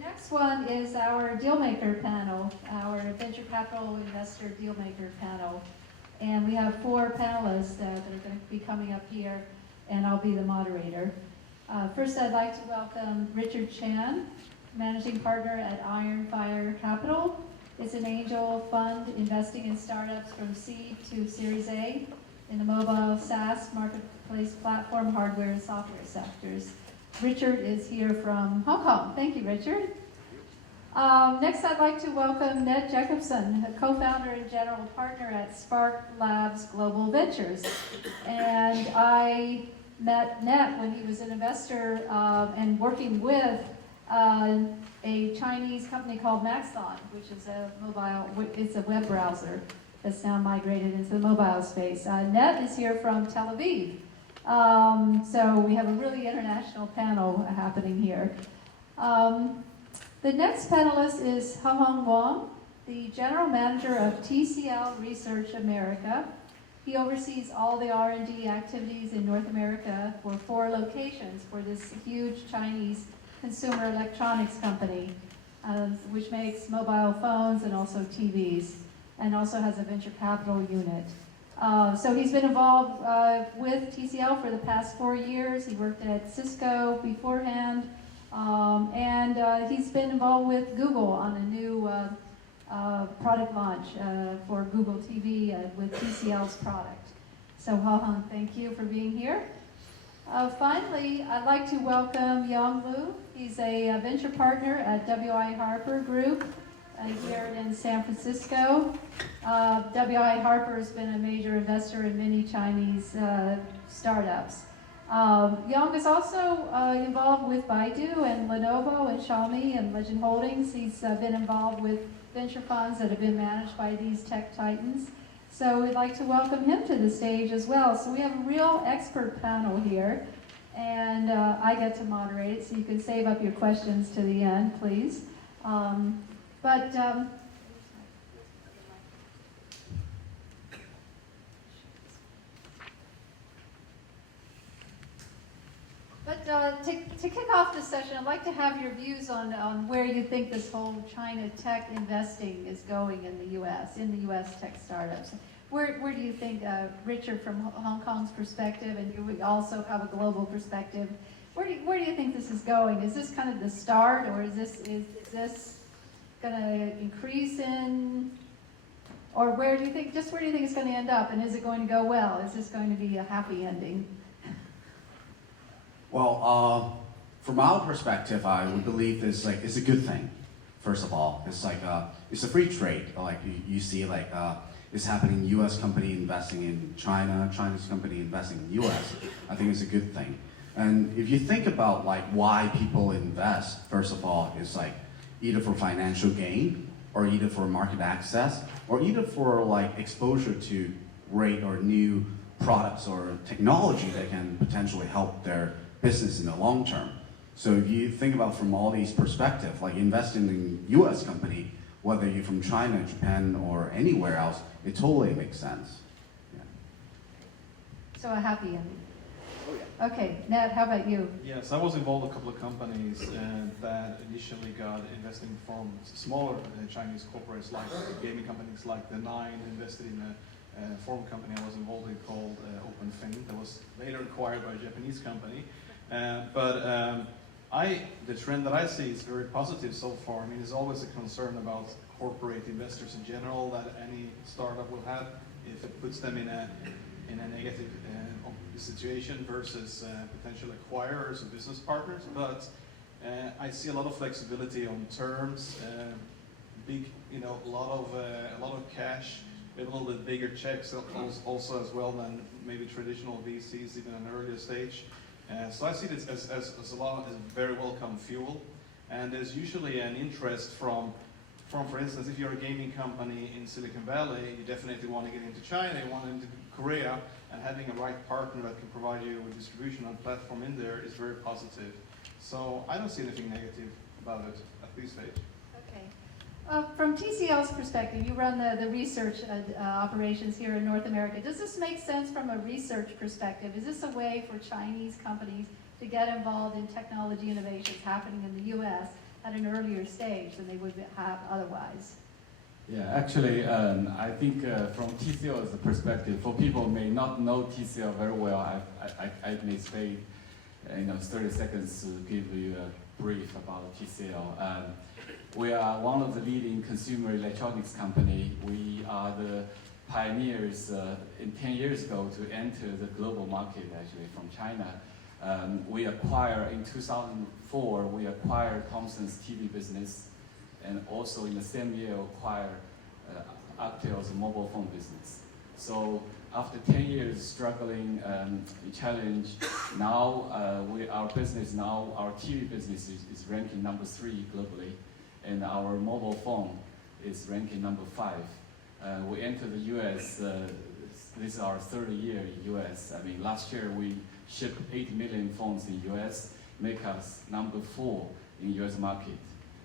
next one is our Dealmaker panel, our venture capital investor Dealmaker panel. And we have 4 panelists that are going to be coming up here, and I'll be the moderator. First, I'd like to welcome Richard Chan, managing partner at Ironfire Capital. It's an angel fund investing in startups from seed to Series A in the mobile SaaS marketplace platform, hardware, and software sectors. Richard is here from Hong Kong. Thank you, Richard. Next, I'd like to welcome Ned Jacobsson, a co-founder and general partner at SparkLabs Global Ventures. And I met Ned when he was an investor and working with a Chinese company called Maxon, which is it's a web browser that's now migrated into the mobile space. Ned is here from Tel Aviv. So we have a really international panel happening here. The next panelist is Haohong Wang, the general manager of TCL Research America. He oversees all the R&D activities in North America for 4 locations for this huge Chinese consumer electronics company, which makes mobile phones and also TVs, and also has a venture capital unit. So he's been involved with TCL for the past 4 years. He worked at Cisco beforehand, and he's been involved with Google on a new product launch for Google TV with TCL's product. So Haohong, thank you for being here. Finally, I'd like to welcome Yong Lu. He's a venture partner at Harper Group here in San Francisco. Harper has been a major investor in many Chinese startups. Yong is also involved with Baidu and Lenovo and Xiaomi and Legend Holdings. He's been involved with venture funds that have been managed by these tech titans. So we'd like to welcome him to the stage as well. So we have a real expert panel here, and I get to moderate it, so you can save up your questions to the end, please. To kick off this session, I'd like to have your views on where you think this whole China tech investing is going in the U.S. tech startups. Where do you think, Richard, from Hong Kong's perspective, and you also have a global perspective, where do you think this is going? Is this kind of the start, or is this going to increase in, or where do you think it's going to end up, and is it going to go well? Is this going to be a happy ending? Well, from our perspective, I would believe it's a good thing. First of all, it's it's a free trade. Like you see, it's happening. U.S. company investing in China, Chinese company investing in U.S. I think it's a good thing. And if you think about why people invest, first of all, it's either for financial gain, or either for market access, or either for exposure to great or new products or technology that can potentially help their business in the long term. So if you think about from all these perspectives, investing in U.S. company, whether you're from China, Japan, or anywhere else, it totally makes sense. Yeah. So a happy ending. Oh yeah. Okay, Ned, how about you? Yes, I was involved in a couple of companies that initially got investing from smaller Chinese corporates, like gaming companies like the Nine, invested in a foreign company I was involved in called OpenFin, that was later acquired by a Japanese company. The trend that I see is very positive so far. I mean, there's always a concern about corporate investors in general that any startup will have if it puts them in a negative situation versus potential acquirers or business partners. But I see a lot of flexibility on terms, a lot of cash, maybe a little bit bigger checks also as well than maybe traditional VCs, even an earlier stage. So I see this as very welcome fuel, and there's usually an interest from, for instance, if you're a gaming company in Silicon Valley, you definitely want to get into China, you want into Korea, and having a right partner that can provide you with distribution and platform in there is very positive. So I don't see anything negative about it at this stage. Okay. From TCL's perspective, you run the research operations here in North America. Does this make sense from a research perspective? Is this a way for Chinese companies to get involved in technology innovations happening in the U.S. at an earlier stage than they would have otherwise. Yeah, actually, I think from TCL's perspective, for people who may not know TCL very well, I may stay 30 seconds to give you a brief about TCL. We are one of the leading consumer electronics company. We are the pioneers in 10 years ago to enter the global market, actually, from China. We acquired, in 2004, we acquired Thomson's TV business, and also in the same year acquired Actel's mobile phone business. So after 10 years struggling challenge, now our business now, our TV business is ranking number 3 globally, and our mobile phone is ranking number 5. We entered the US, this is our 3rd year in US. I mean, last year we shipped 8 million phones in US, make us number 4 in US market.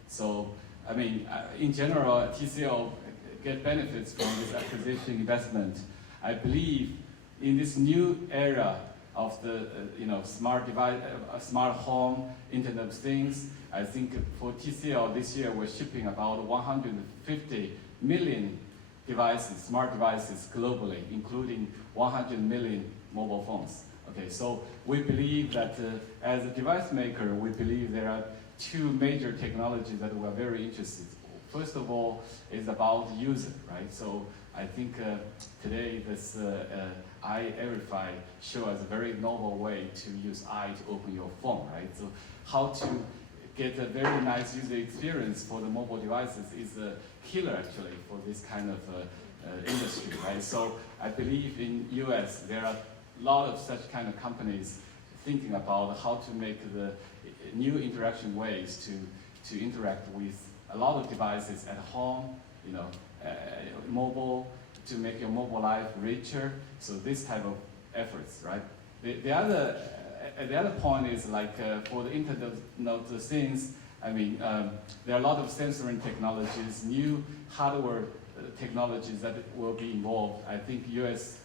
So, I mean, in general, TCL get benefits from this acquisition investment. I believe in this new era of the smart device, smart home, Internet of Things, I think for TCL this year we're shipping about 150 million devices, smart devices globally, including 100 million mobile phones. Okay, so we believe that as a device maker, we believe there are 2 major technologies that we are very interested in. First of all is about user, right? So I think today this Ironfire show us a very novel way to use I to open your phone, right? So how to get a very nice user experience for the mobile devices is a killer actually for this kind of industry, right? So I believe in US there are a lot of such kind of companies thinking about how to make the new interaction ways to interact with a lot of devices at home, mobile, to make your mobile life richer. So this type of efforts, right? The other point is like for the Internet of Things. I mean, there are a lot of sensoring technologies, new hardware technologies that will be involved. I think U.S.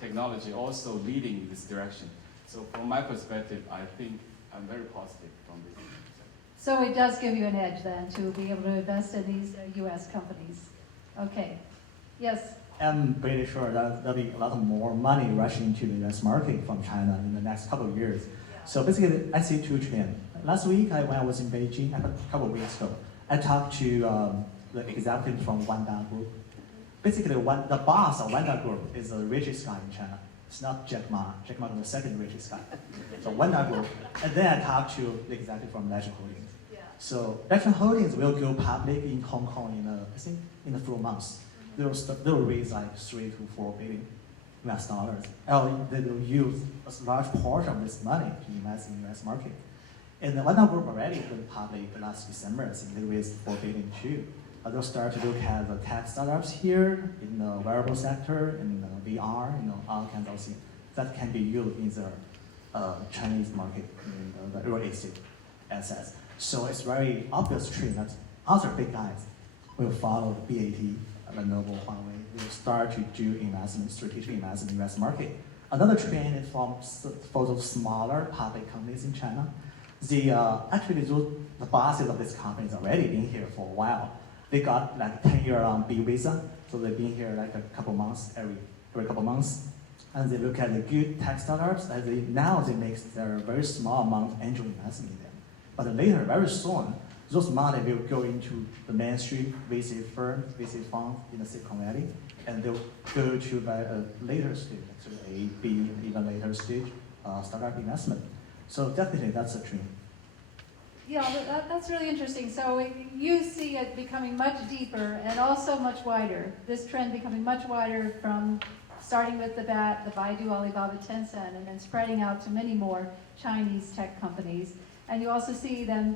technology also leading this direction. So from my perspective, I think I'm very positive from this. So it does give you an edge then to be able to invest in these U.S. companies. Okay. Yes. I'm pretty sure that there'll be a lot more money rushing into the US market from China in the next couple of years. Yeah. So basically, I see 2 trends. Last week, when I was in Beijing, a couple of weeks ago, I talked to the executives from Wanda Group. Basically, the boss of Wanda Group is the richest guy in China. It's not Jack Ma. Jack Ma is the second richest guy. So Wanda Group. And then I talked to the executive from Legend Holdings. Yeah. So Legend Holdings will go public in Hong Kong in a few months. They will raise like 3 to 4 billion US dollars. And they will use a large portion of this money to invest in the US market. And the Wanda Group already went public last December. I think they raised 4 billion too. They'll start to look at the tech startups here in the wearable sector, in the VR, all kinds of things that can be used in the Chinese market, in the real estate assets. So it's very obvious trend that other big guys will follow the BAT, Lenovo, Huawei. They will start to do investment, strategic investment in the US market. Another trend is for those smaller public companies in China. Actually, the bosses of these companies already been here for a while. They got like 10-year B visa, so they've been here like a couple months, every couple months. And they look at the good tech startups, and now they make their very small amount of angel investment in them. But later, very soon, those money will go into the mainstream VC firm, VC fund in the Silicon Valley, and they'll go to a later stage, actually A, B, even later stage startup investment. So definitely that's a trend. Yeah, that's really interesting. So you see it becoming much deeper and also much wider. This trend becoming much wider from starting with the Baidu, Alibaba, Tencent, and then spreading out to many more Chinese tech companies. And you also see them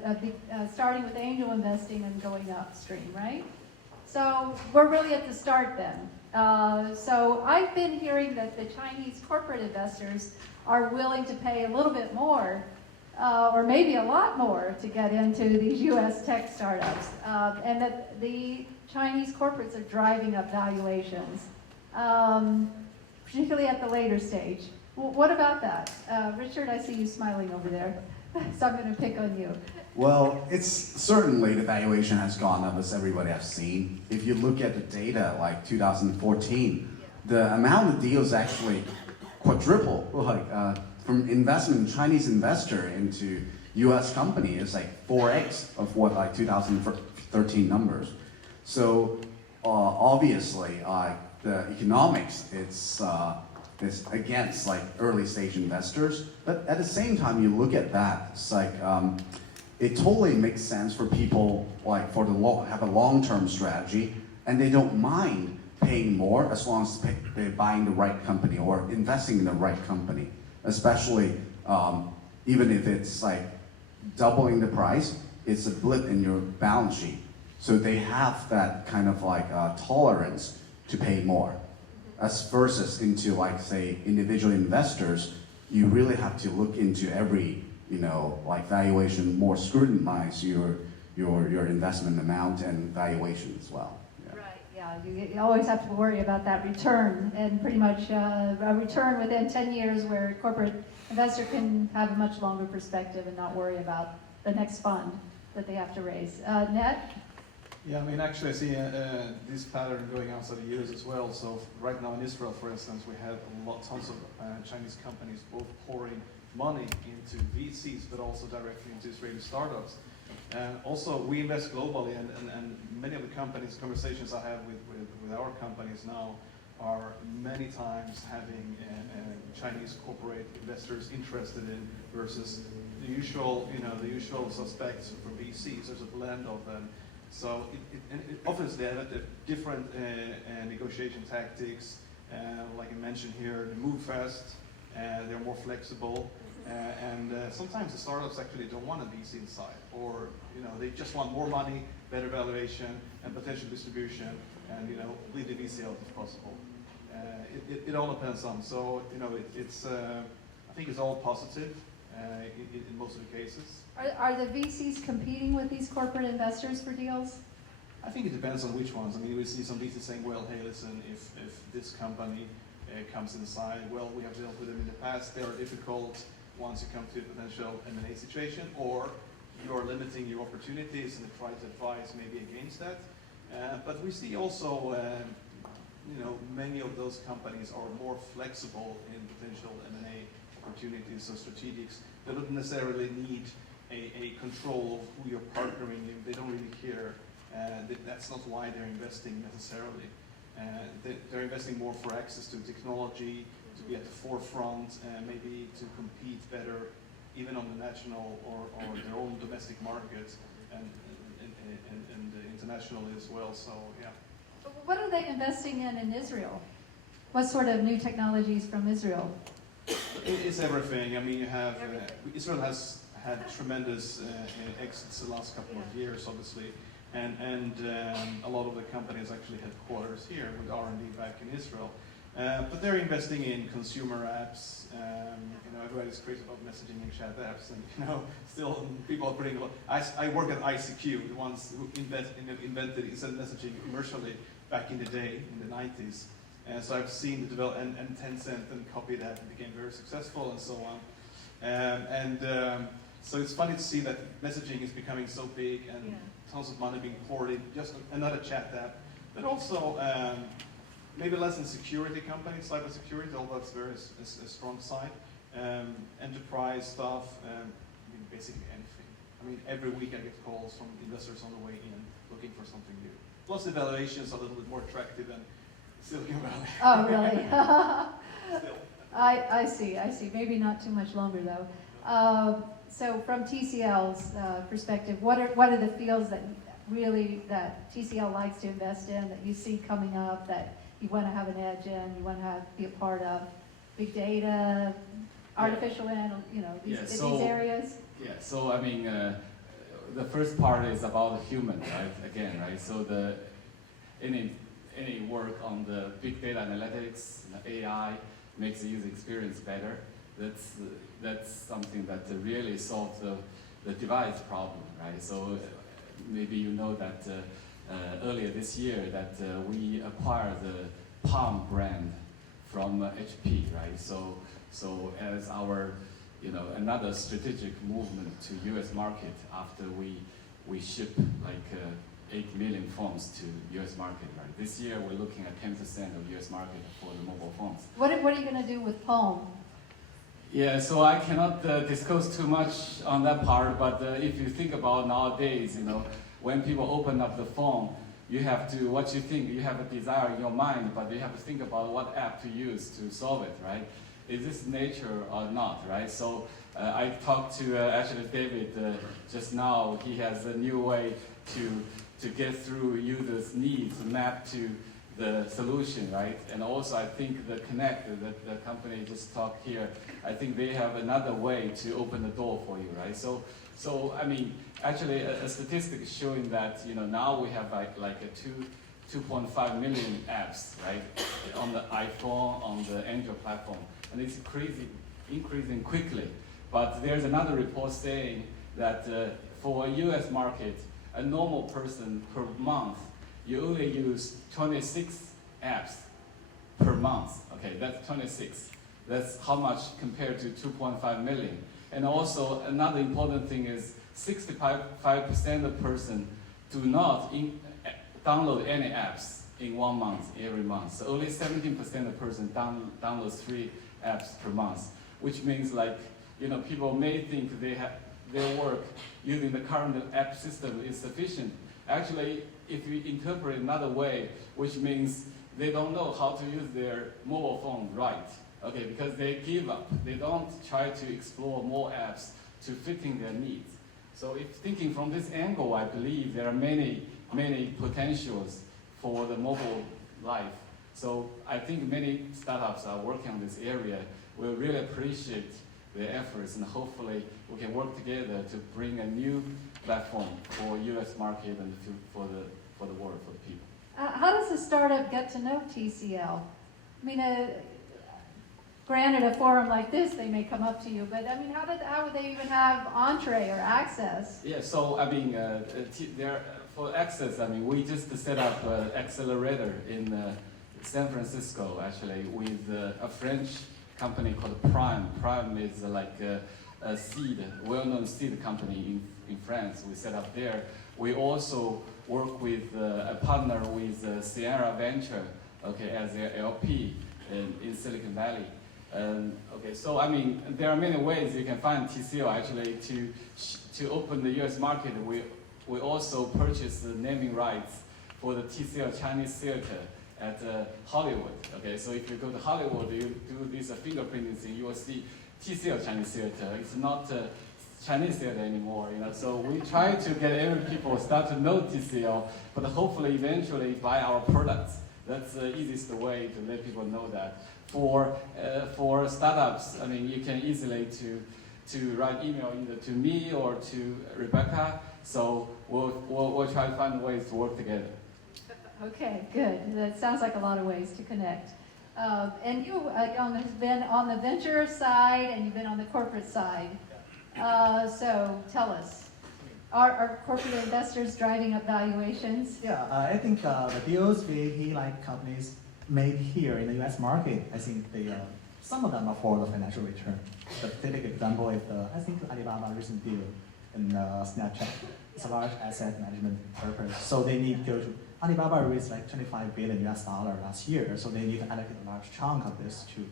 starting with angel investing and going upstream, right? So we're really at the start then. So I've been hearing that the Chinese corporate investors are willing to pay a little bit more or maybe a lot more to get into these US tech startups, and that the Chinese corporates are driving up valuations, particularly at the later stage. What about that? Richard, I see you smiling over there. So I'm going to pick on you. Well, it's certainly the valuation has gone up, as everybody has seen. If you look at the data, like 2014, the amount of deals actually quadruple. Like from investment, Chinese investor into U.S. company is like 4x of what like 2013 numbers. So obviously, the economics is against like early stage investors. But at the same time, you look at that, it's like. It totally makes sense for people like have a long-term strategy, and they don't mind paying more as long as they're buying the right company or investing in the right company. Especially even if it's like doubling the price, it's a blip in your balance sheet. So they have that kind of like tolerance to pay more. As versus into like say individual investors, you really have to look into every like valuation, more scrutinize your investment amount and valuation as well. Yeah. Right, yeah, you always have to worry about that return, and pretty much a return within 10 years where a corporate investor can have a much longer perspective and not worry about the next fund that they have to raise. Ned? Yeah, I mean, actually, I see this pattern going outside the US as well. So right now in Israel, for instance, we have tons of Chinese companies both pouring money into VCs, but also directly into Israeli startups. And also, we invest globally, and many of the conversations I have with our companies now are many times having Chinese corporate investors interested in versus the usual suspects for VCs. There's a blend of them. So obviously, they have different negotiation tactics. Like I mentioned here, they move fast, they're more flexible. And sometimes the startups actually don't want a VC inside, or they just want more money, better valuation, and potential distribution, and leave the VC out if possible. It all depends on. So it's I think it's all positive in most of the cases. Are the VCs competing with these corporate investors for deals? I think it depends on which ones. I mean, we see some VCs saying, well, hey, listen, if this company comes inside, well, we have dealt with them in the past. They are difficult once you come to a potential M&A situation, or you're limiting your opportunities, and the price advice may be against that. But we see also, many of those companies are more flexible in potential M&A opportunities. So strategics, they don't necessarily need a control of who you're partnering in. They don't really care. That's not why they're investing necessarily. They're investing more for access to technology, to be at the forefront, and maybe to compete better, even on the national or their own domestic markets, and internationally as well. So yeah. What are they investing in Israel? What sort of new technologies from Israel? It's everything. I mean, you have Israel has had tremendous exits the last couple of years, obviously, and a lot of the companies actually headquarters here with R&D back in Israel. But they're investing in consumer apps. Everybody's crazy about messaging and chat apps, and still people are putting a lot. I work at ICQ, the ones who invented instant messaging commercially back in the day, in the 90s. So I've seen the development, and Tencent and copied that and became very successful, and so on. So it's funny to see that messaging is becoming so big, and tons of money being poured in just another chat app, but also. Maybe less in security companies, cybersecurity, although that's very a strong side. Enterprise stuff, basically anything. I mean, every week I get calls from investors on the way in looking for something new. Plus the valuations are a little bit more attractive than Silicon Valley. Oh, really? Still. I see. Maybe not too much longer though. So from TCL's perspective, what are the fields that TCL likes to invest in, that you see coming up, that you want to have an edge in, you want to be a part of? Big data, artificial these areas? Yeah, so I mean, the first part is about the human, right? Again, right? So any work on the big data analytics, AI, makes the user experience better. That's something that really solves the device problem, right? So maybe you know that earlier this year that we acquired the Palm brand from HP, right? So as our another strategic movement to U.S. market after we ship like 8 million phones to U.S. market. Right? This year we're looking at 10% of U.S. market for the mobile phones. What are you going to do with Palm? Yeah, so I cannot discuss too much on that part, but if you think about nowadays, when people open up the phone, you have to, what you think, you have a desire in your mind, but you have to think about what app to use to solve it, right? Is this nature or not, right? So I talked to actually David just now. He has a new way to get through users' needs, map to the solution, right? And also I think the Connect, the company just talked here, I think they have another way to open the door for you, right? So I mean, actually a statistic is showing that, now we have like a 2.5 million apps, right? On the iPhone, on the Android platform. And it's increasing quickly. But there's another report saying that for a US market, a normal person per month, you only use 26 apps per month. Okay, that's 26. That's how much compared to 2.5 million. And also another important thing is 65% of person do not download any apps in 1 month, every month. So only 17% of person downloads 3 apps per month, which means like, people may think their work using the current app system is sufficient. Actually, if you interpret another way, which means they don't know how to use their mobile phone right, okay, because they give up. They don't try to explore more apps to fitting their needs. So if thinking from this angle, I believe there are many potentials for the mobile life. So I think many startups are working on this area. We really appreciate their efforts, and hopefully we can work together to bring a new platform for U.S. market and for the world, for the people. How does a startup get to know TCL? I mean, granted, a forum like this, they may come up to you, but I mean, how would they even have entree or access? Yeah, so I mean, for access, I mean, we just set up an accelerator in San Francisco, actually, with a French company called Prime. Prime is like a seed, well-known seed company in France. We set up there. We also work with a partner with Sierra Venture, okay, as their LP in Silicon Valley. Okay, so I mean, there are many ways you can find TCL actually to open the U.S. market. We also purchased the naming rights for the TCL Chinese Theater at Hollywood. Okay, so if you go to Hollywood, you do this fingerprinting thing, you will see TCL Chinese Theater. It's not Chinese theater anymore, So we try to get every people start to know TCL, but hopefully eventually buy our products. That's the easiest way to let people know that. For startups, I mean, you can easily to write email either to me or to Rebecca. So we'll try to find ways to work together. Okay, good. That sounds like a lot of ways to connect. And you, Yong, has been on the venture side and you've been on the corporate side. So tell us, are corporate investors driving up valuations? Yeah, I think the deals we like companies made here in the U.S. market, I think some of them are for the financial return. The typical example is I think Alibaba recent deal in Snapchat. It's a large asset management purpose. So they need to go to Alibaba raised like $25 billion last year. So they need to allocate a large chunk of this to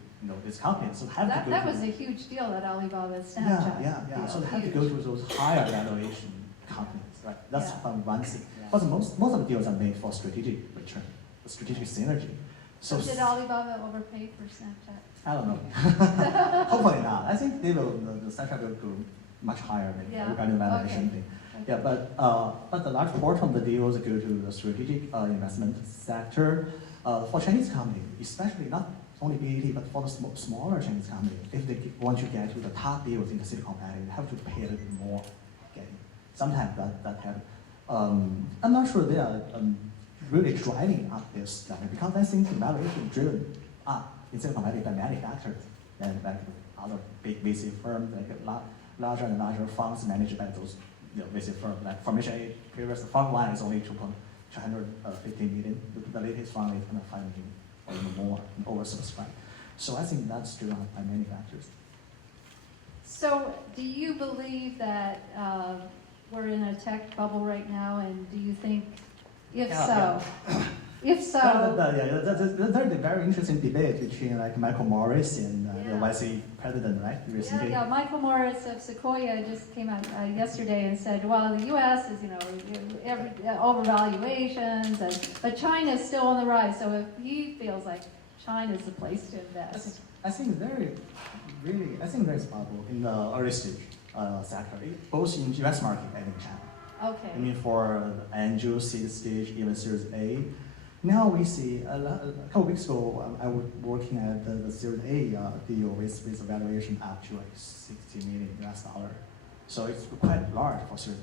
this company. So have to go that to, was a huge deal at Alibaba Snapchat. Yeah. So they have to go to those higher valuation companies, right? That's one thing. But most of the deals are made for strategic return, strategic synergy. So did Alibaba overpay for Snapchat? I don't know. Hopefully not. I think they will. The Snapchat will go much higher regarding valuation thing. Yeah, but the large portion of the deals go to the strategic investment sector for Chinese companies, especially not only BAT, but for the smaller Chinese companies. If they want to get to the top deals in the Silicon Valley, they have to pay a little bit more. Sometimes that happens. I'm not sure they are really driving up this level because I think the valuation driven up in Silicon Valley by many factors and like other big VC firms, like larger and larger funds managed by those VC firms. Like Formation A, previous fund 1 is only 250 million. The latest fund is 5 million or even more, oversubscribed. So I think that's driven up by many factors. So do you believe that we're in a tech bubble right now, and do you think, if Yeah, so, if so, there's a very interesting debate between like Michael Morris and the Yeah. YC president, right? Recently. yeah, Michael Morris of Sequoia just came out yesterday and said, well, the U.S. is, over valuations, but China is still on the rise. So if he feels like China is the place to invest. I think there is bubble in the early stage sector, both in US market and in China. Okay. I mean, for angel, seed stage, even Series A. Now we see a couple weeks ago, I was working at the Series A deal with a valuation up to like $60 million. So it's quite large for Series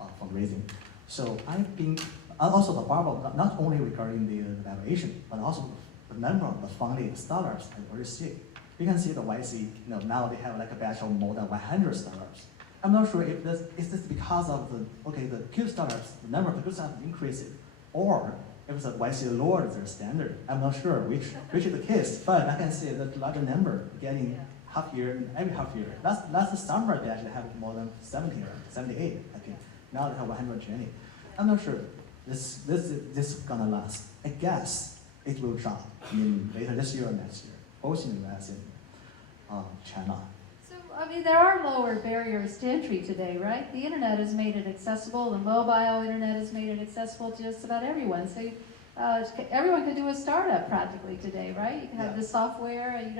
A fundraising. So I think also the bubble, not only regarding the valuation, but also the number of the funded startups at early stage. You can see the YC, now they have like a batch of more than 100 startups. I'm not sure if is this because of the good startups, the number of the good startups increases, or if the YC lowered their standard. I'm not sure which is the case, but I can see that larger number getting half year, every half year. Last summer they actually had more than 70 or 78, I think. Now they have 120. I'm not sure this is gonna last. I guess it will drop in later this year or next year, both in the US and China. So, I mean, there are lower barriers to entry today, right? The internet has made it accessible. The mobile internet has made it accessible to just about everyone. So everyone can do a startup practically today, right? You can have Yeah. the software, and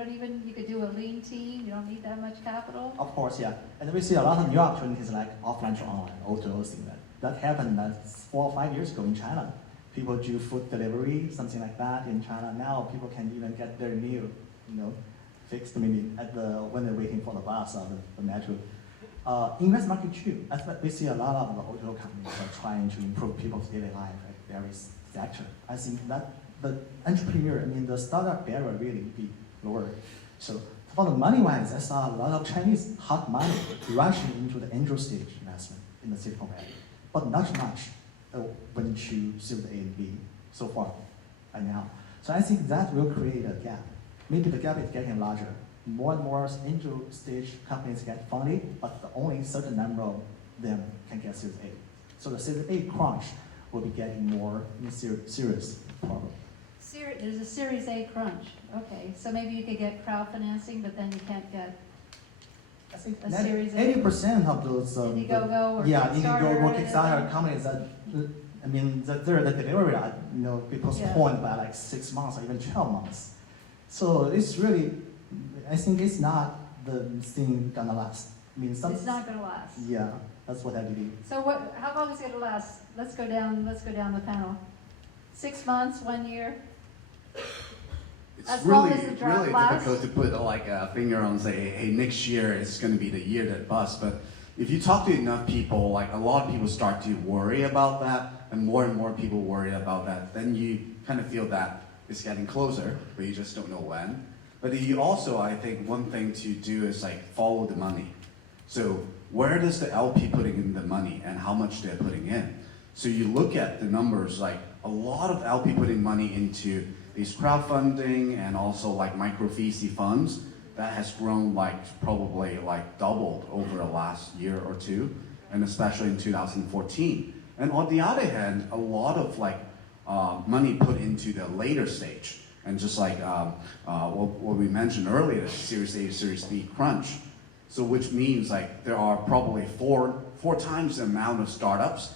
you could do a lean team. You don't need that much capital. Of course, yeah. And we see a lot of new opportunities like offline to online, O2O thing that happened 4 or 5 years ago in China. People do food delivery, something like that in China. Now people can even get their meal, fixed maybe when they're waiting for the bus or the metro. In US market too, we see a lot of the O2O companies are trying to improve people's daily life at various sectors. I think that the entrepreneur, the startup barrier really be lower. So for the money-wise, I saw a lot of Chinese hot money rushing into the angel stage investment in the Silicon Valley, but not much went to Series A and B so far right now. So I think that will create a gap. Maybe the gap is getting larger. More and more angel stage companies get funded, but only certain number of them can get Series A. So the Series A crunch will be getting more serious problem. There's a Series A crunch. Okay, so maybe you could get crowd financing, but then you can't get I think a Series A. 80% of those Indiegogo or Indiegogo Kickstarter or or Kickstarter companies that the delivery be postponed by like 6 months or even 12 months. So it's really, I think it's not the thing gonna last. It's not going to last. Yeah, that's what I believe. So how long is it going to last? Let's go down the panel. 6 months, 1 year? It's As long really, as the drought really lasts. difficult to put like a finger on say, hey, next year is going to be the year that busts. But if you talk to enough people, like a lot of people start to worry about that, and more people worry about that, then you kind of feel that it's getting closer, but you just don't know when. But you also, I think, one thing to do is like follow the money. So where does the LP putting in the money and how much they're putting in? So you look at the numbers, like a lot of LP putting money into these crowdfunding and also like micro VC funds that has grown like probably like doubled over the last year or two, and especially in 2014. And on the other hand, a lot of like money put into the later stage, and just like what we mentioned earlier, Series A, Series B crunch. So which means like there are probably four times the amount of startups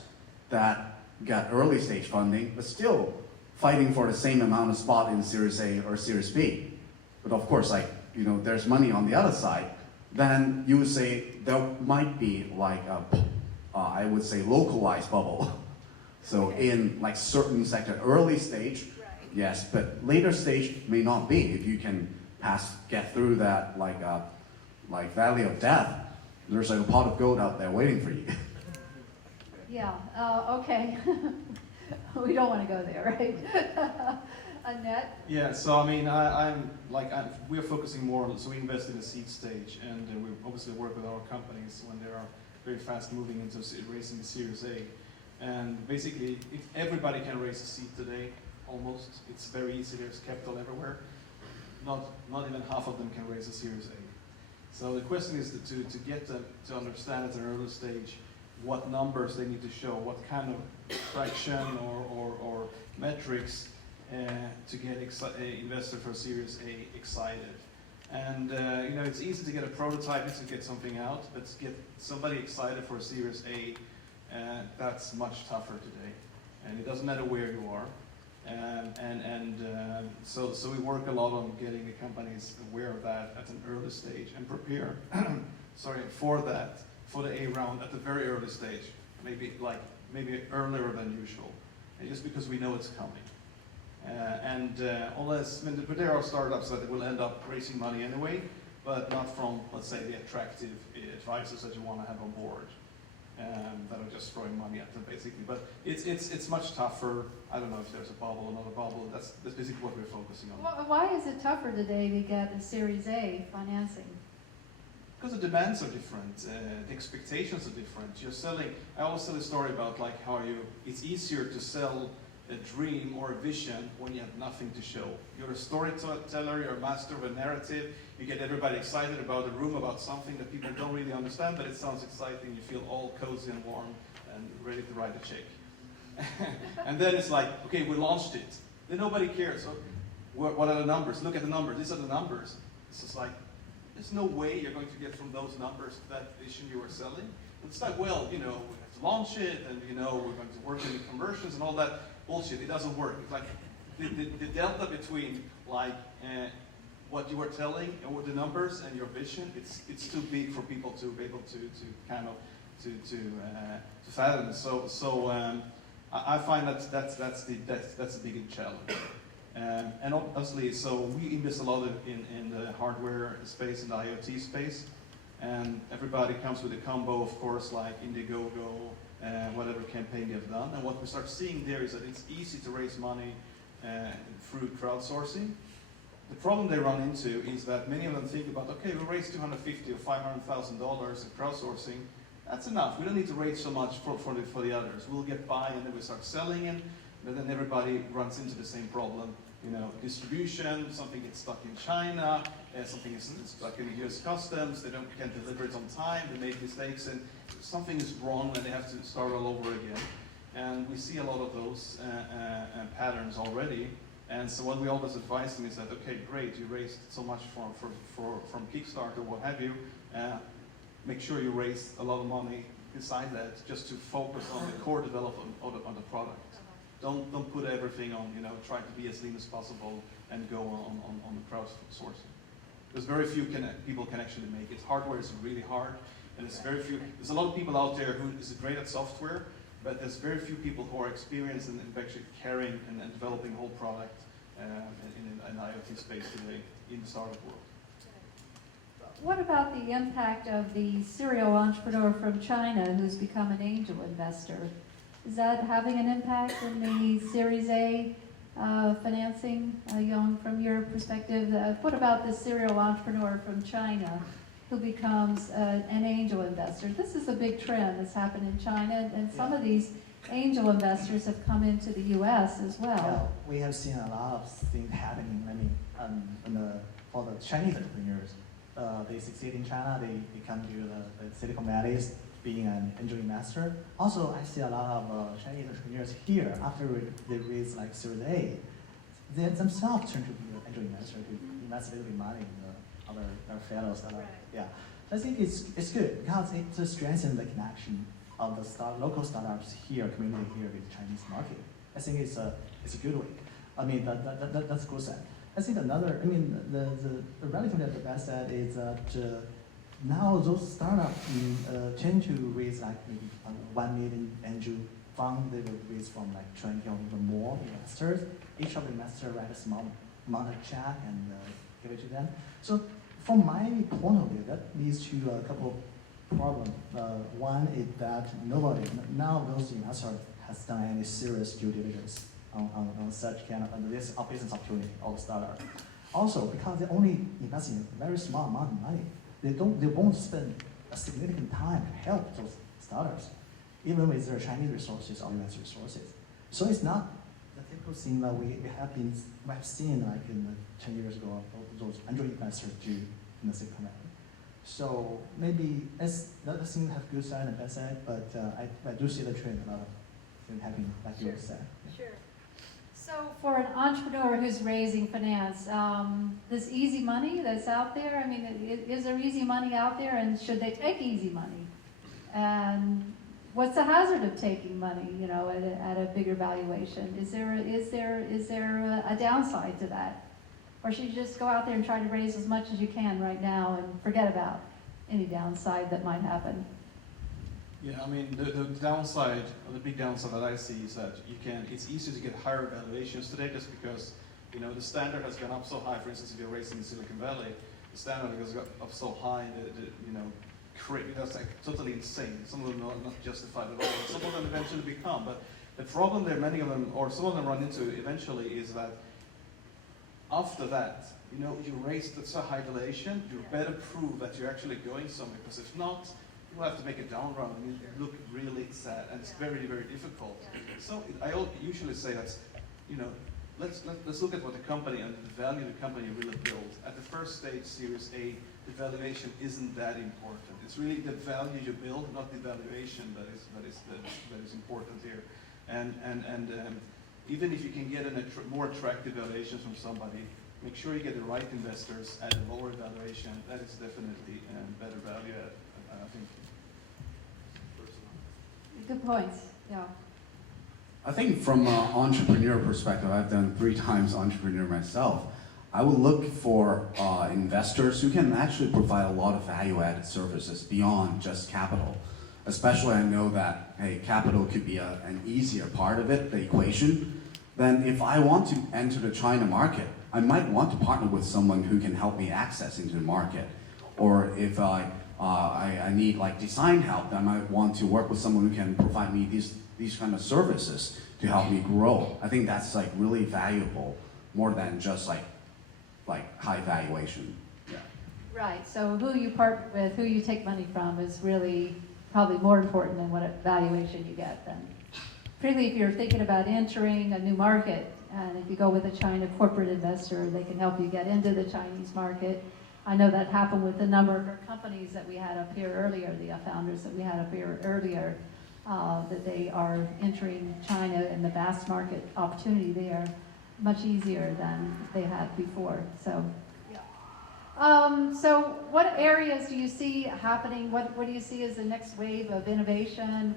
that got early stage funding, but still fighting for the same amount of spot in Series A or Series B. But of course, like, there's money on the other side, then you would say there might be like I would say localized bubble. So in like certain sector, early stage, yes, but later stage may not be. If you can get through that like valley of death, there's like a pot of gold out there waiting for you. Yeah, okay. We don't want to go there, right? Annette? Yeah, so we're focusing more on, so we invest in the seed stage, and we obviously work with our companies when they are very fast moving into raising the Series A. And basically, if everybody can raise a seed today, almost, it's very easy, there's capital everywhere. Not even half of them can raise a Series A. So the question is to get them to understand at an early stage what numbers they need to show, what kind of traction or metrics to get investor for Series A excited. And you know, it's easy to get a prototype, easy to get something out, but to get somebody excited for a Series A, that's much tougher today. And it doesn't matter where you are. So we work a lot on getting the companies aware of that at an early stage and prepare for that, for the A round at the very early stage, maybe earlier than usual, just because we know it's coming. But there are startups that will end up raising money anyway, but not from, let's say, the attractive advisors that you want to have on board. That are just throwing money at them, basically. But it's much tougher. I don't know if there's a bubble or not a bubble. That's basically what we're focusing on. Why is it tougher today to get a Series A financing? Because the demands are different, the expectations are different. You're selling. I always tell a story about like how it's easier to sell a dream or a vision when you have nothing to show. You're a storyteller, you're a master of a narrative, you get everybody excited about a room, about something that people don't really understand, but it sounds exciting, you feel all cozy and warm and ready to write a check. And then it's like, okay, we launched it. Then nobody cares. So what are the numbers? Look at the numbers. These are the numbers. It's just like, there's no way you're going to get from those numbers to that vision you are selling. It's like, well, you know, we have to launch it, and you know, we're going to work in the conversions and all that. Bullshit, it doesn't work. It's like the delta between like what you are telling and what the numbers and your vision, it's too big for people to be able to kind of to fathom. So I find that's the big challenge. And obviously, so we invest a lot in the hardware space and the IoT space, and everybody comes with a combo, of course, like Indiegogo. Whatever campaign they've done. And what we start seeing there is that it's easy to raise money through crowdsourcing. The problem they run into is that many of them think about, okay, we raised $250,000 or $500,000 in crowdsourcing. That's enough. We don't need to raise so much for the others. We'll get by, and then we start selling it. But then everybody runs into the same problem. You know, distribution, something gets stuck in China, something is stuck in the US Customs, they can't deliver it on time, they make mistakes, and something is wrong and they have to start all over again. And we see a lot of those patterns already. And so what we always advise them is that, okay, great, you raised so much from Kickstarter, what have you, make sure you raise a lot of money beside that just to focus on the core development of the product. Don't put everything on, you know, try to be as lean as possible and go on the crowdsourcing. Because very few people can actually make it. Hardware is really hard, and there's a lot of people out there who is great at software, but there's very few people who are experienced in actually carrying and developing a whole product in an IoT space today in the startup world. What about the impact of the serial entrepreneur from China who's become an angel investor? Is that having an impact in the Series A financing, Yong, from your perspective? What about the serial entrepreneur from China who becomes an angel investor? This is a big trend that's happened in China, and some of these angel investors have come into the U.S. as well. Yeah, we have seen a lot of things happening. I mean, for the Chinese entrepreneurs, they succeed in China, they come to the Silicon Valley, being an angel investor. Also, I see a lot of Chinese entrepreneurs here after they raise like Series A, they themselves turn to be an angel investor to invest a little bit money in their fellows. Yeah, I think it's good because it strengthens the connection of the local startups here, community here with the Chinese market. I think it's a good way. I mean, that's good side. I think the relatively the best side is that now those startups tend to raise like maybe 1 million angel fund. They will raise from like 20 or even more investors. Each of the investors write a small amount of check and give it to them. So from my point of view, that leads to a couple of problems. One is that none of those investors has done any serious due diligence on such kind of this business opportunity of the startup. Also, because they only invest in a very small amount of money, they won't spend a significant time to help those startups, even with their Chinese resources or US resources. So it's not the typical thing that we have seen like in 10 years ago, those angel investors do in the Silicon Valley. So maybe that doesn't have good side and bad side, but I do see the trend, a lot of things happening, like you said. Sure. So for an entrepreneur who's raising finance, this easy money that's out there, I mean, is there easy money out there, and should they take easy money? And what's the hazard of taking money, you know, at a bigger valuation? Is there a downside to that? Or should you just go out there and try to raise as much as you can right now and forget about any downside that might happen? Yeah, I mean, the downside, or the big downside that I see is that it's easier to get higher valuations today just because, you know, the standard has gone up so high. For instance, if you're raising in Silicon Valley, the standard has gone up so high, you know, that's like totally insane. Some of them are not justified at all. Some of them eventually become, but the problem there, many of them, or some of them run into eventually is that after that, you know, you raise such a high valuation, you better prove that you're actually going somewhere, because if not, you have to make a down round and you look really sad, and it's very, very difficult. So I usually say that, you know, let's look at what the company and the value the company really builds. At the first stage, Series A, the valuation isn't that important. It's really the value you build, not the valuation that is important here. And even if you can get more attractive valuations from somebody, make sure you get the right investors at a lower valuation. That is definitely better value add, I think. Good points, yeah. I think from an entrepreneur perspective, I've done 3 times entrepreneur myself. I would look for investors who can actually provide a lot of value-added services beyond just capital. Especially I know that, hey, capital could be an easier part of it, the equation. Then if I want to enter the China market, I might want to partner with someone who can help me access into the market. Or if I need like design help, I might want to work with someone who can provide me these kind of services to help me grow. I think that's like really valuable, more than just like high valuation. Yeah. Right, so who you partner with, who you take money from is really probably more important than what valuation you get then. Particularly if you're thinking about entering a new market, and if you go with a China corporate investor, they can help you get into the Chinese market. I know that happened with a number of our companies that we had up here earlier, the founders that we had up here earlier, that they are entering China and the vast market opportunity there much easier than they had before. So, yeah. So what areas do you see happening? What do you see as the next wave of innovation?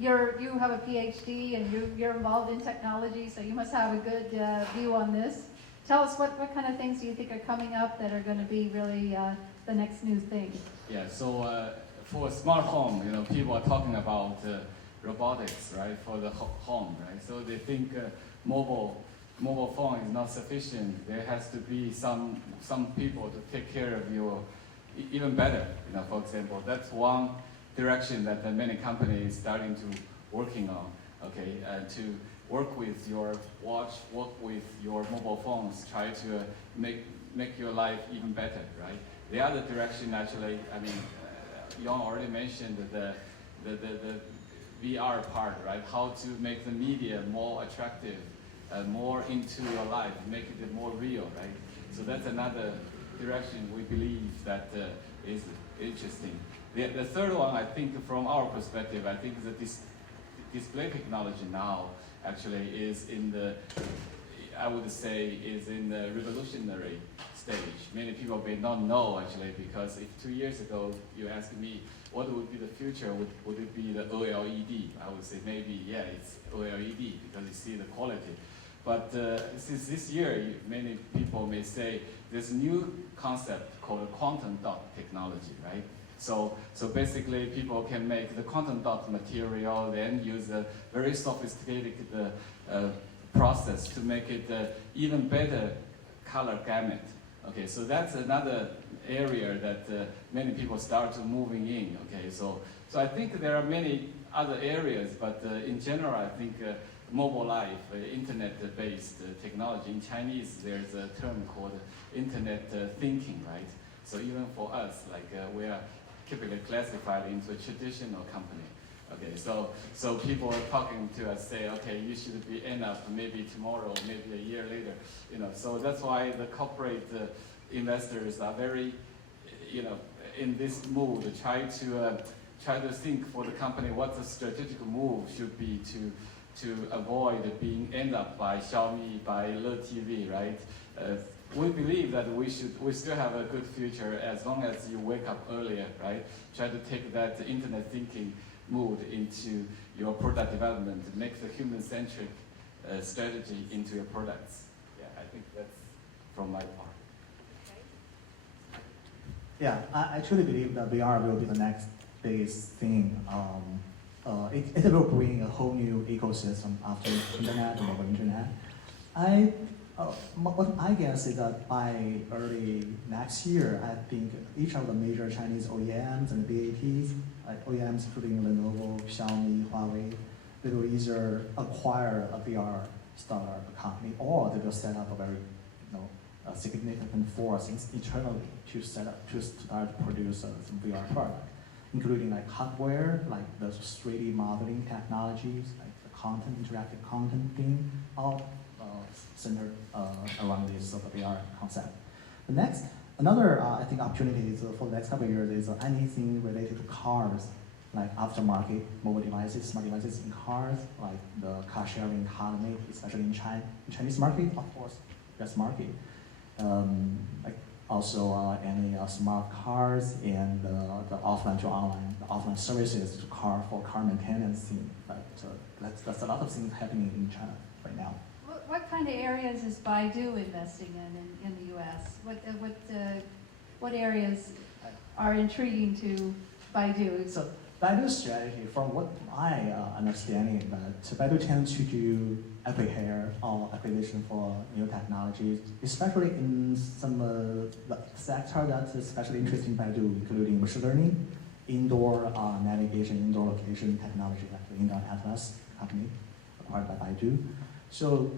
You have a PhD and you're involved in technology, so you must have a good view on this. Tell us what kind of things do you think are coming up that are going to be really the next new thing? Yeah, so for a smart home, you know, people are talking about robotics, right, for the home, right? So they think mobile phone is not sufficient. There has to be some people to take care of your even better. You know, for example, that's one direction that many companies starting to working on. Okay, to work with your watch, work with your mobile phones, try to make your life even better, right? The other direction, actually, I mean, Yong already mentioned the VR part, right? How to make the media more attractive, more into your life, make it more real, right? So that's another direction we believe that is interesting. The third one, I think, from our perspective, I think the display technology now actually is in the, I would say, is in the revolutionary stage. Many people may not know actually, because if 2 years ago you asked me what would be the future, would it be the OLED? I would say maybe, yeah, it's OLED because you see the quality. But since this year, many people may say there's a new concept called quantum dot technology, right? So basically, people can make the quantum dot material, then use a very sophisticated process to make it even better color gamut. Okay, so that's another area that many people start moving in. Okay, so I think there are many other areas, but in general, I think mobile life, internet-based technology. In Chinese, there's a term called internet thinking, right? So even for us, like we are typically classified into a traditional company. Okay, so people are talking to us, say, okay, you should be end up maybe tomorrow, maybe a year later, you know. So that's why the corporate investors are very, in this mood, try to think for the company what the strategic move should be to avoid being end up by Xiaomi, by LeTV, right? We believe that we still have a good future as long as you wake up earlier, right? Try to take that internet thinking mood into your product development, make the human-centric strategy into your products. Yeah, I think that's from my part. Yeah, I truly believe that VR will be the next biggest thing. It will bring a whole new ecosystem after internet and mobile internet. What I guess is that by early next year, I think each of the major Chinese OEMs and BATs, like OEMs including Lenovo, Xiaomi, Huawei, they will either acquire a VR startup company or they will set up a very a significant force internally to start to produce some VR product, including like hardware, like the 3D modeling technologies, like the content, interactive content thing, all centered around this sort of VR concept. Another I think opportunity is for the next couple of years is anything related to cars, like aftermarket mobile devices, smart devices in cars, like the car sharing economy, especially in Chinese market, of course, US market. Like also any smart cars and the offline to online, the offline services to car for car maintenance thing. That's a lot of things happening in China right now. What kind of areas is Baidu investing in the U.S.? What areas are intriguing to Baidu? So Baidu's strategy, from what I understanding, that Baidu tends to do acquisition for new technologies, especially in some sector that's especially interesting Baidu, including machine learning, indoor navigation, indoor location technology, like the Indoor Atlas company acquired by Baidu. So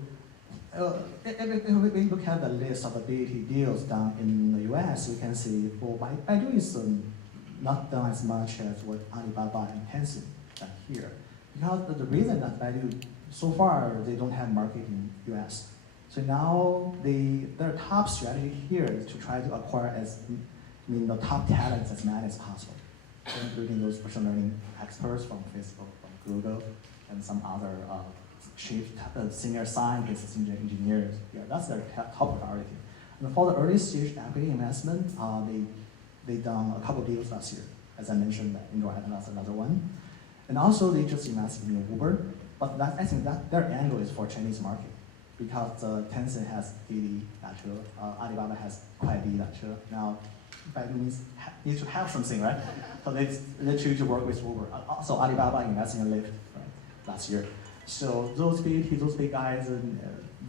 if we look at the list of the BAT deals done in the US, we can see Baidu is not done as much as what Alibaba and Tencent done here. Because the reason that Baidu, so far, they don't have market in US. So now their top strategy here is to try to acquire the top talents as many as possible, including those machine learning experts from Facebook, from Google, and some other senior scientists, senior engineers. Yeah, that's their top priority. And for the early stage equity investment, they done a couple deals last year. As I mentioned, Indoor Atlas, another one. And also they just invested in Uber, but I think that their angle is for Chinese market because Tencent has Didi, Alibaba has Kuaidi, now Baidu needs to have something, right? So they choose to work with Uber. Also Alibaba invested in Lyft, right, last year. So those big guys,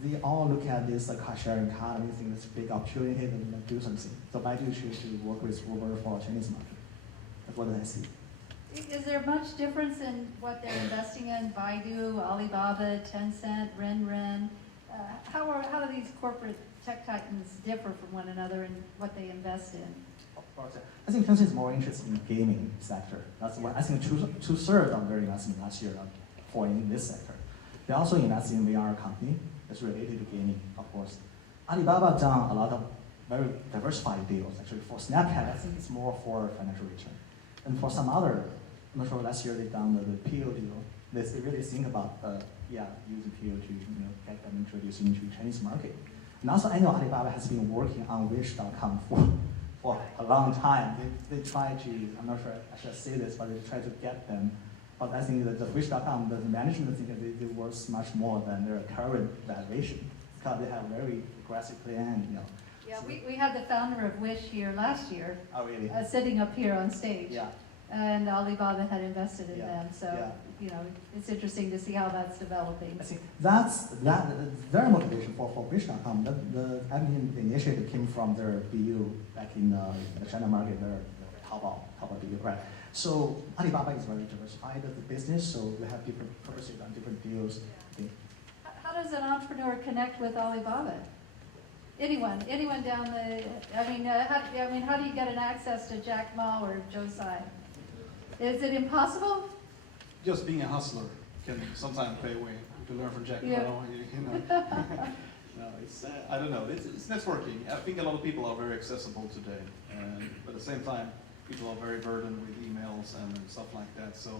they all look at this car sharing economy, think it's a big opportunity and do something. So Baidu choose to work with Uber for Chinese market. That's what I see. Is there much difference in what they're investing in? Baidu, Alibaba, Tencent, Ren. How do these corporate tech titans differ from one another in what they invest in? I think Tencent is more interested in gaming sector. That's why I think two-thirds of their investment last year for in this sector. They also invest in VR company that's related to gaming, of course. Alibaba done a lot of very diversified deals. Actually, for Snapchat, I think it's more for financial return. And for some other, I'm not sure last year they done the PO deal. They really think about using PO to get them introduced into Chinese market. And also I know Alibaba has been working on Wish.com for a long time. They try to, I'm not sure I should say this, but they try to get them. But I think that the Wish.com, the management think that they worth much more than their current valuation because they have very aggressive plan, Yeah, we had the founder of Wish here last year. Oh, really? Sitting up here on stage. Yeah. And Alibaba had invested in Yeah. them, so it's interesting to see how that's developing. I think that's their motivation for Wish.com. The initiative came from their BU back in the China market, their Taobao BU, right? So Alibaba is very diversified as a business, so they have different purposes and different deals. Okay. How does an entrepreneur connect with Alibaba? Anyone down the, how do you get an access to Jack Ma or Joe Tsai? Is it impossible? Just being a hustler can sometimes pay way. You can learn from Jack Ma. Yeah. No, it's I don't know. It's networking. I think a lot of people are very accessible today, but at the same time, people are very burdened with emails and stuff like that. So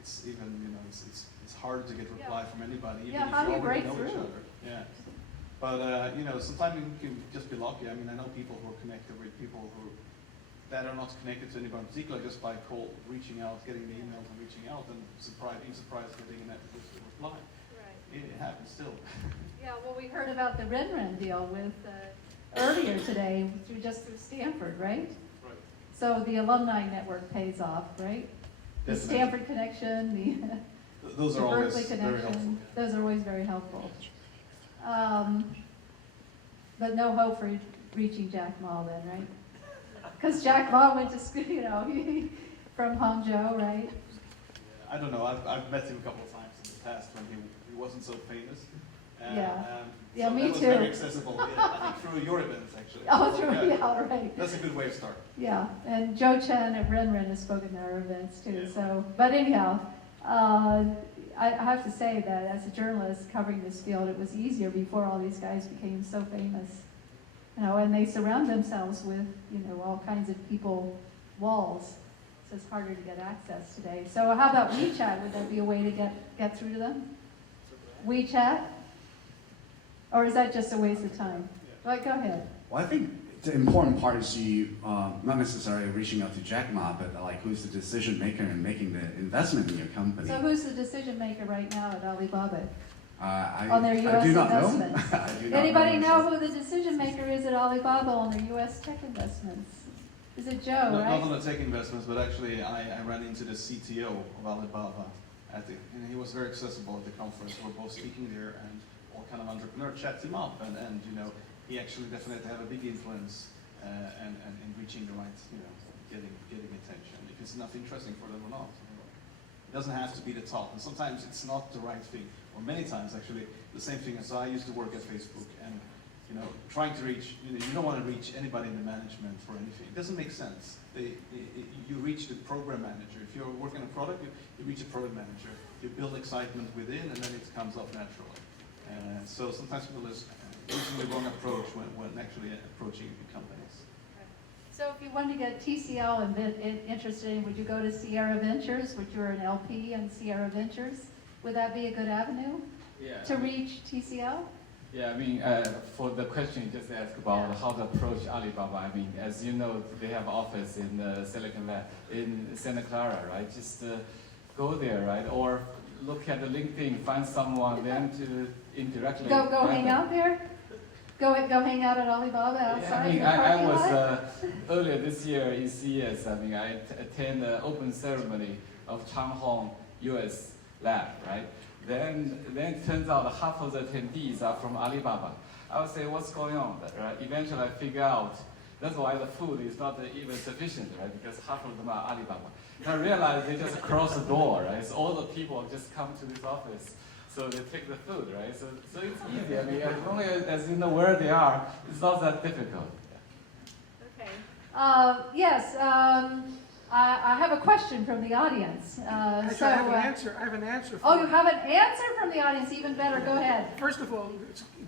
it's even it's harder to get reply from anybody, even Yeah, if how do you you already break know each through? other. Yeah. But sometimes you can just be lucky. I mean, I know people who are connected with people that are not connected to anybody in particular, just by reaching out, getting the emails and reaching out, and being surprised getting a reply. Right. It happens still. Yeah, well, we heard about the Ren deal with earlier today through Stanford, right? Right. So the alumni network pays off, right? The Definitely. Stanford connection, Those the are always Berkeley very helpful. connection, those are always very helpful. But no hope for reaching Jack Ma then, right? Because Jack Ma went to school, from Hangzhou, right? I don't know. I've met him a couple of times in the past when he wasn't so famous. Yeah. So Me that was too. very accessible. Yeah, I think through your events actually. Oh, So, true, yeah, right. That's a good way to start. Yeah, and Joe Chen at Ren has spoken at our events too. Yeah. So, but anyhow, I have to say that as a journalist covering this field, it was easier before all these guys became so famous. And they surround themselves with, all kinds of people, walls. So it's harder to get access today. So how about WeChat? Would that be a way to get through to them? WeChat? Or is that just a waste of time? Go ahead. Well, I think the important part is you not necessarily reaching out to Jack Ma, but who's the decision maker and making the investment in your company. So who's the decision maker right now at Alibaba? I On their US do not investments. know. I do not Anybody know know. who the decision maker is at Alibaba on their U.S. tech investments? Is it Joe, Not right? on the tech investments, but actually I ran into the CTO of Alibaba and he was very accessible at the conference. We're both speaking there, and all kind of entrepreneur chat him up, and he actually definitely had a big influence and in reaching the right, getting attention. If it's enough interesting for them or not. It doesn't have to be the top, and sometimes it's not the right thing, or many times actually the same thing. So I used to work at Facebook, and trying to reach, you don't want to reach anybody in the management for anything. It doesn't make sense. You reach the program manager. If you're working on a product, you reach a product manager. You build excitement within, and then it comes up naturally. So sometimes people are using the wrong approach when actually approaching companies. So if you wanted to get TCL interested in, would you go to Sierra Ventures, which you're an LP in Sierra Ventures? Would that be a good avenue to reach TCL? Yeah, I mean, for the question you just asked about how to approach Alibaba, I mean, as you know, they have office in Silicon Valley, in Santa Clara, right? Just go there, right? Or look at the LinkedIn, find someone, then to indirectly. Go hang out there? Go hang out at Alibaba outside? Yeah, I mean, I was earlier this year in CES. I mean, I attend the open ceremony of Haohong U.S. lab, right? Then it turns out half of the attendees are from Alibaba. I would say, what's going on? Right? Eventually, I figure out that's why the food is not even sufficient, right? Because half of them are Alibaba. And I realized they just cross the door, right? So all the people just come to this office. So they take the food, right? So it's easy. I mean, as long as you know where they are, it's not that difficult. Okay. Yes. I have a question from the audience. Actually, I have an answer. I have an answer. Oh, you have an answer from the audience. Even better. Go ahead. First of all,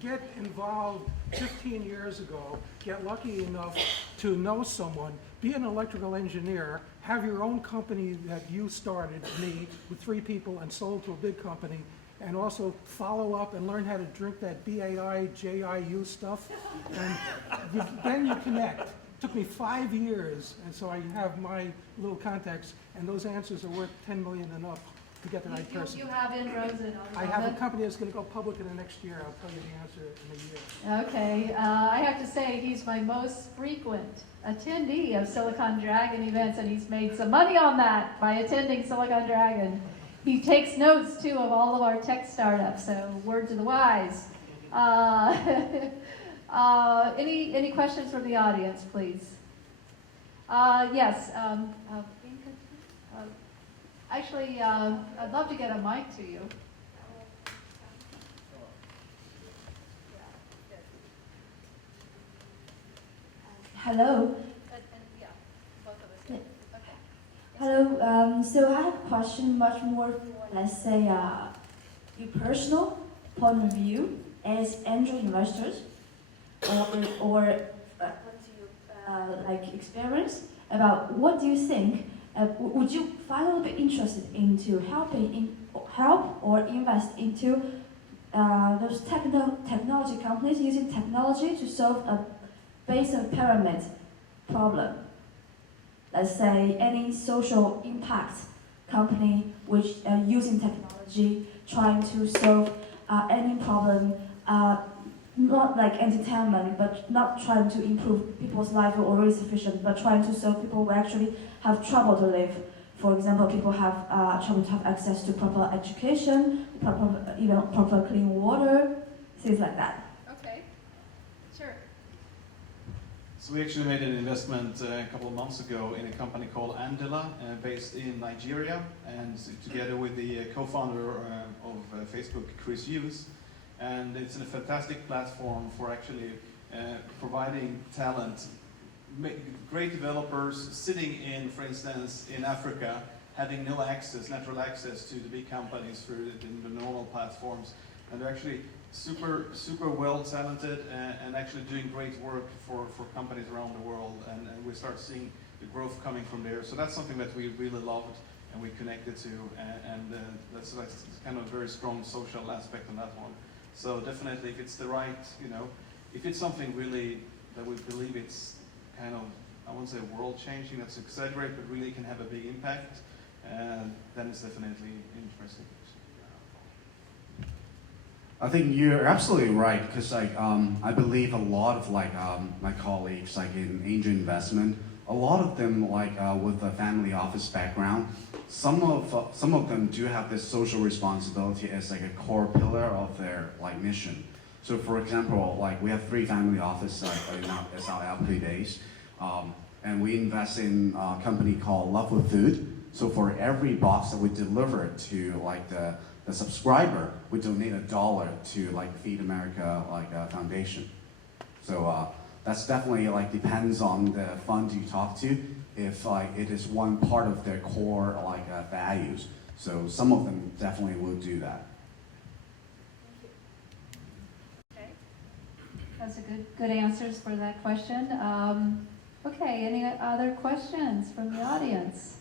get involved 15 years ago. Get lucky enough to know someone. Be an electrical engineer. Have your own company that you started, me, with 3 people and sold to a big company. And also follow up and learn how to drink that BAI-JIU stuff. And then you connect. Took me 5 years, and so I have my little contacts, and those answers are worth 10 million and up to get the right person. You have inroads in Alibaba? I have a company that's going to go public in the next year. I'll tell you the answer in a year. Okay. I have to say he's my most frequent attendee of Silicon Dragon events, and he's made some money on that by attending Silicon Dragon. He takes notes, too, of all of our tech startups, so word to the wise. Any questions from the audience, please? Yes. Actually, I'd love to get a mic to you. Hello. Yeah, both of us. Okay. Hello. So I have a question much more, let's say, your personal point of view as angel investors. or what's your like experience about what do you think? Would you finally be interested into help or invest into those technology companies using technology to solve a basic pyramid problem? Let's say any social impact company which using technology trying to solve any problem, not like entertainment, but not trying to improve people's life or already sufficient, but trying to solve people who actually have trouble to live. For example, people have trouble to have access to proper education, proper clean water, things like that. Okay, sure. So we actually made an investment a couple of months ago in a company called Andela, based in Nigeria, and together with the co-founder of Facebook, Chris Hughes. And it's a fantastic platform for actually providing talent, great developers sitting in, for instance, in Africa, having no access, natural access to the big companies through the normal platforms. And they're actually super well talented and actually doing great work for companies around the world. And we start seeing the growth coming from there. So that's something that we really loved and we connected to. And that's kind of a very strong social aspect on that one. So definitely, if it's the right, if it's something really that we believe it's kind of, I won't say world changing, that's exaggerate, but really can have a big impact, then it's definitely interesting. I think you're absolutely right, because I believe a lot of my colleagues in angel investment, a lot of them with a family office background, some of them do have this social responsibility as a core pillar of their mission. So for example, we have 3 family offices as our LP base, and we invest in a company called Love with Food. So for every box that we deliver to the subscriber, we donate $1 to Feed America Foundation. So that's definitely depends on the fund you talk to, if it is one part of their core values. So some of them definitely will do that. Okay, that's a good answers for that question. Okay, any other questions from the audience?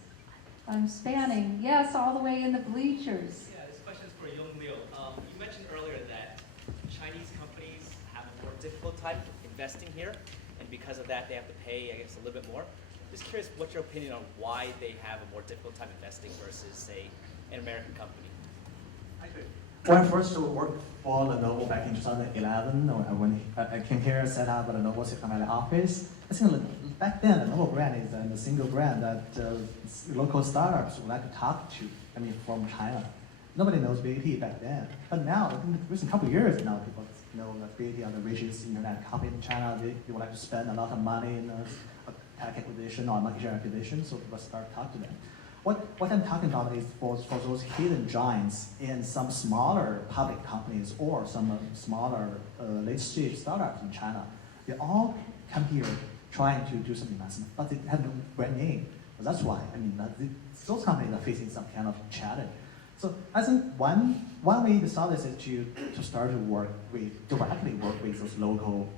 I'm spanning, yes, all the way in the bleachers. Yeah, this question is for Yong. You mentioned earlier that Chinese companies have a more difficult time investing here, and because of that, they have to pay, I guess, a little bit more. Just curious, what's your opinion on why they have a more difficult time investing versus, say, an American company? When I first worked for Lenovo back in 2011, when I came here and set up a Lenovo Silicon Valley office, I think back then Lenovo brand is the single brand that local startups would like to talk to, from China. Nobody knows BAT back then. But now, in the recent couple of years now, people know that BAT are the richest internet company in China. They would like to spend a lot of money in tech acquisition or market share acquisition, so people start talking to them. What I'm talking about is for those hidden giants and some smaller public companies or some smaller late-stage startups in China. They all come here trying to do some investment, but they have no brand name. So that's why, those companies are facing some kind of challenge. So I think one way to solve this is to start to directly work with those local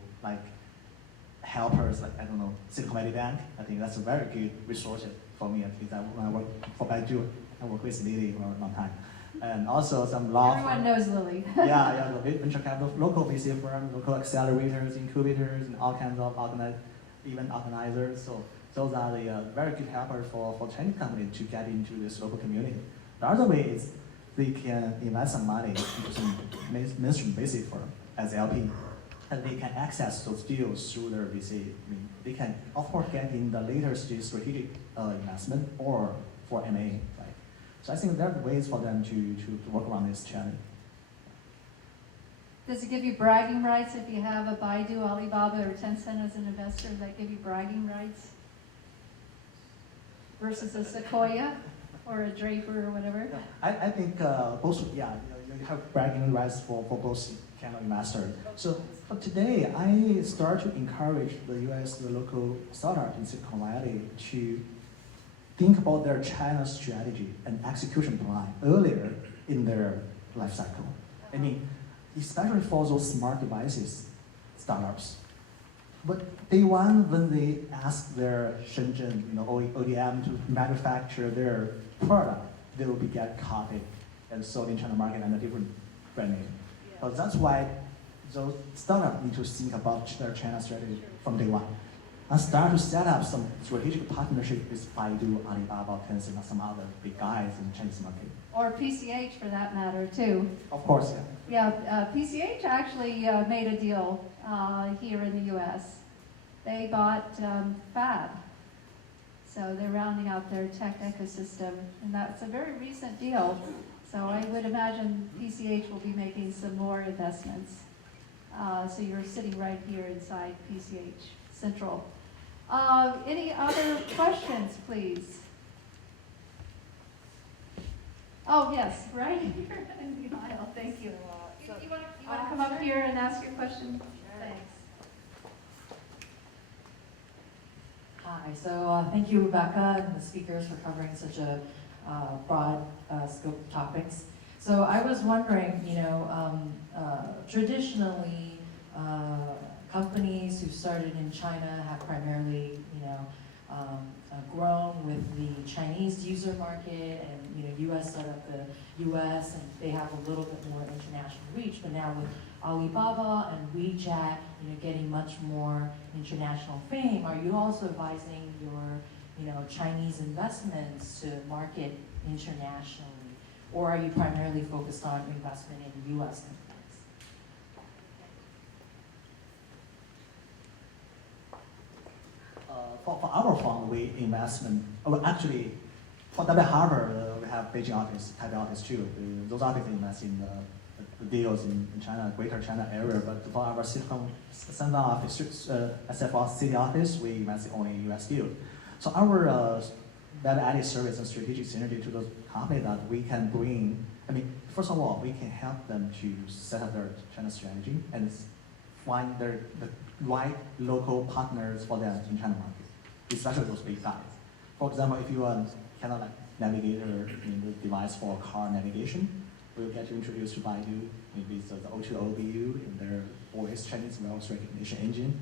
helpers, Silicon Valley Bank. I think that's a very good resource for me. At least when I work for Baidu, I work with Lily for a long time, and also some law. Everyone knows Lily. yeah, the venture capital, local VC firms, local accelerators, incubators, and all kinds of event organizers. So those are the very good helpers for Chinese companies to get into this local community. The other way is they can invest some money into some mainstream VC firm as LP. And they can access those deals through their VC. They can, of course, get in the later stage strategic investment or for M&A. Right? So I think there are ways for them to work around this challenge. Does it give you bragging rights if you have a Baidu, Alibaba, or Tencent as an investor? Does that give you bragging rights versus a Sequoia or a Draper or whatever? I think both. Yeah, you have bragging rights for both kind of investors. So but today, I start to encourage the local startup in Silicon Valley to think about their China strategy and execution plan earlier in their life cycle. Especially for those smart devices startups. But day one, when they ask their Shenzhen, ODM to manufacture their product, they will be get copied and sold in China market under different brand name. But that's why those startups need to think about their China strategy from day one and start to set up some strategic partnership with Baidu, Alibaba, Tencent, and some other big guys in the Chinese market. Or PCH for that matter, too. Of course, yeah. Yeah, PCH actually made a deal here in the US. They bought Fab. So they're rounding out their tech ecosystem, and that's a very recent deal. So I would imagine PCH will be making some more investments. So you're sitting right here inside PCH Central. Any other questions, please? Oh, yes, right here in the aisle, thank you. You want to come up here and ask your question? Thanks. Hi, so thank you, Rebecca, and the speakers for covering such a broad scope of topics. So I was wondering, traditionally, companies who started in China have primarily, grown with the Chinese user market, and U.S. set up the U.S. and they have a little bit more international reach. But now with Alibaba and WeChat, getting much more international fame, are you also advising your, Chinese investments to market internationally, or are you primarily focused on investment in U.S. companies? For our fund, we investment. Actually, for Harper, we have Beijing office, Taipei office too. Those offices invest in the deals in China, Greater China area. But for our Silicon office, SFR city office, we invest only US deals. So our value-added service and strategic synergy to those companies that we can bring. First of all, we can help them to set up their China strategy and find the right local partners for them in China market, especially those big guys. For example, if you are kind of like navigator in the device for car navigation, we'll get you introduced to Baidu with the O2OBU in their voice Chinese voice recognition engine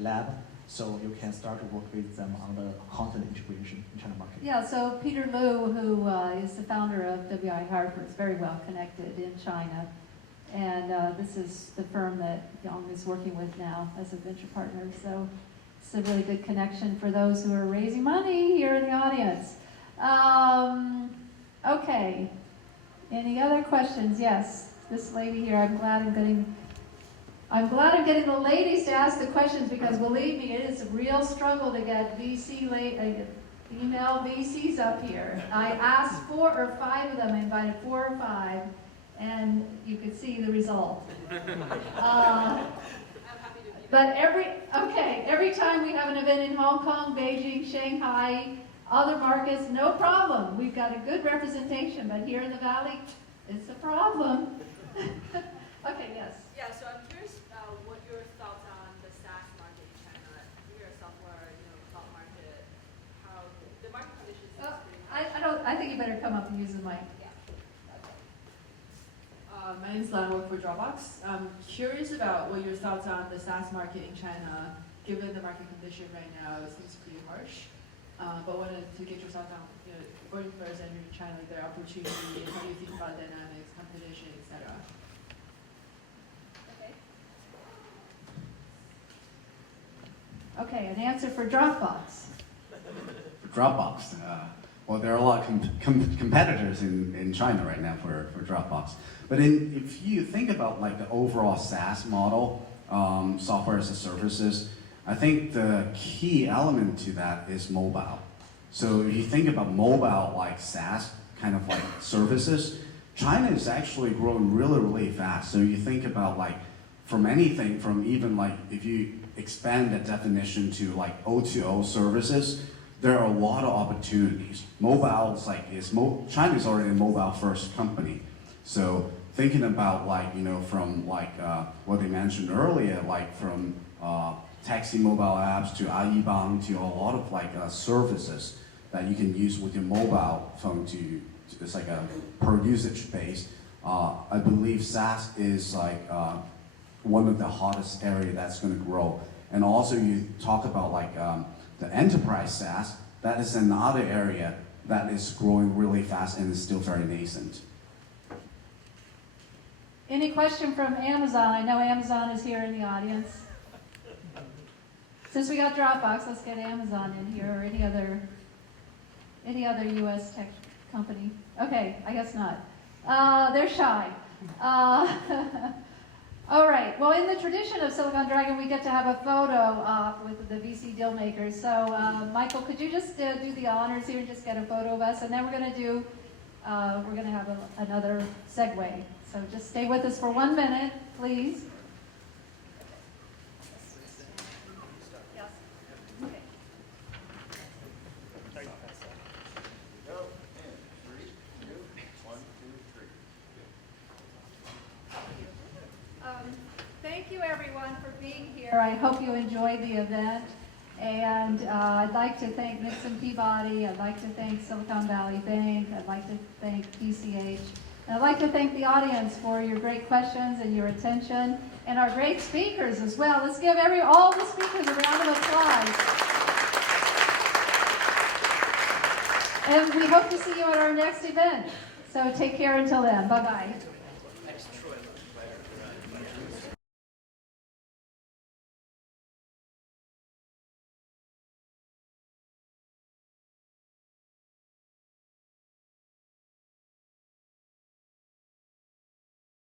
lab. So you can start to work with them on the content integration in China market. Yeah, so Peter Liu, who is the founder of WI Harper, is very well connected in China. And this is the firm that Yong is working with now as a venture partner. So it's a really good connection for those who are raising money here in the audience. Okay, any other questions? Yes, this lady here, I'm glad I'm getting the ladies to ask the questions, because believe me, it is a real struggle to get female VCs up here. I asked 4 or 5 of them, I invited 4 or 5, and you could see the result. But every time we have an event in Hong Kong, Beijing, Shanghai, other markets, no problem. We've got a good representation, but here in the Valley, it's a problem. Okay, yes. Yeah, so I'm curious what your thoughts on the SaaS market in China. You're a software, cloud market, how the market conditions seem pretty much. I think you better come up and use the mic. Yeah. My name is Lan, I work for Dropbox. I'm curious about what your thoughts are on the SaaS market in China, given the market condition right now. It seems pretty harsh. But wanted to get your thoughts on, going first entering China, like their opportunity, and how do you think about dynamics, competition, etc. Okay, an answer for Dropbox. For Dropbox, well, there are a lot of competitors in China right now for Dropbox. But if you think about like the overall SaaS model, software as a services, I think the key element to that is mobile. So if you think about mobile like SaaS kind of like services, China is actually growing really, really fast. So you think about like from anything, from even like if you expand that definition to like O2O services, there are a lot of opportunities. Mobile is like, China is already a mobile first company. So thinking about like, from like what they mentioned earlier, like from taxi mobile apps to Aibang to a lot of like services that you can use with your mobile phone it's like a per usage base. I believe SaaS is like one of the hottest area that's going to grow. And also you talk about like the enterprise SaaS, that is another area that is growing really fast and is still very nascent. Any question from Amazon? I know Amazon is here in the audience. Since we got Dropbox, let's get Amazon in here, or any other U.S. tech company. Okay, I guess not. They're shy. All right. Well, in the tradition of Silicon Dragon, we get to have a photo op with the VC Dealmakers. So, Michael, could you just do the honors here and just get a photo of us, and then we're going to have another segue. So just stay with us for 1 minute, please. Yes. Okay. Thank you, everyone, for being here. I hope you enjoyed the event. And I'd like to thank Nixon Peabody. I'd like to thank Silicon Valley Bank. I'd like to thank PCH. And I'd like to thank the audience for your great questions and your attention, and our great speakers as well. Let's give all the speakers a round of applause. And we hope to see you at our next event. So take care until then. Bye-bye.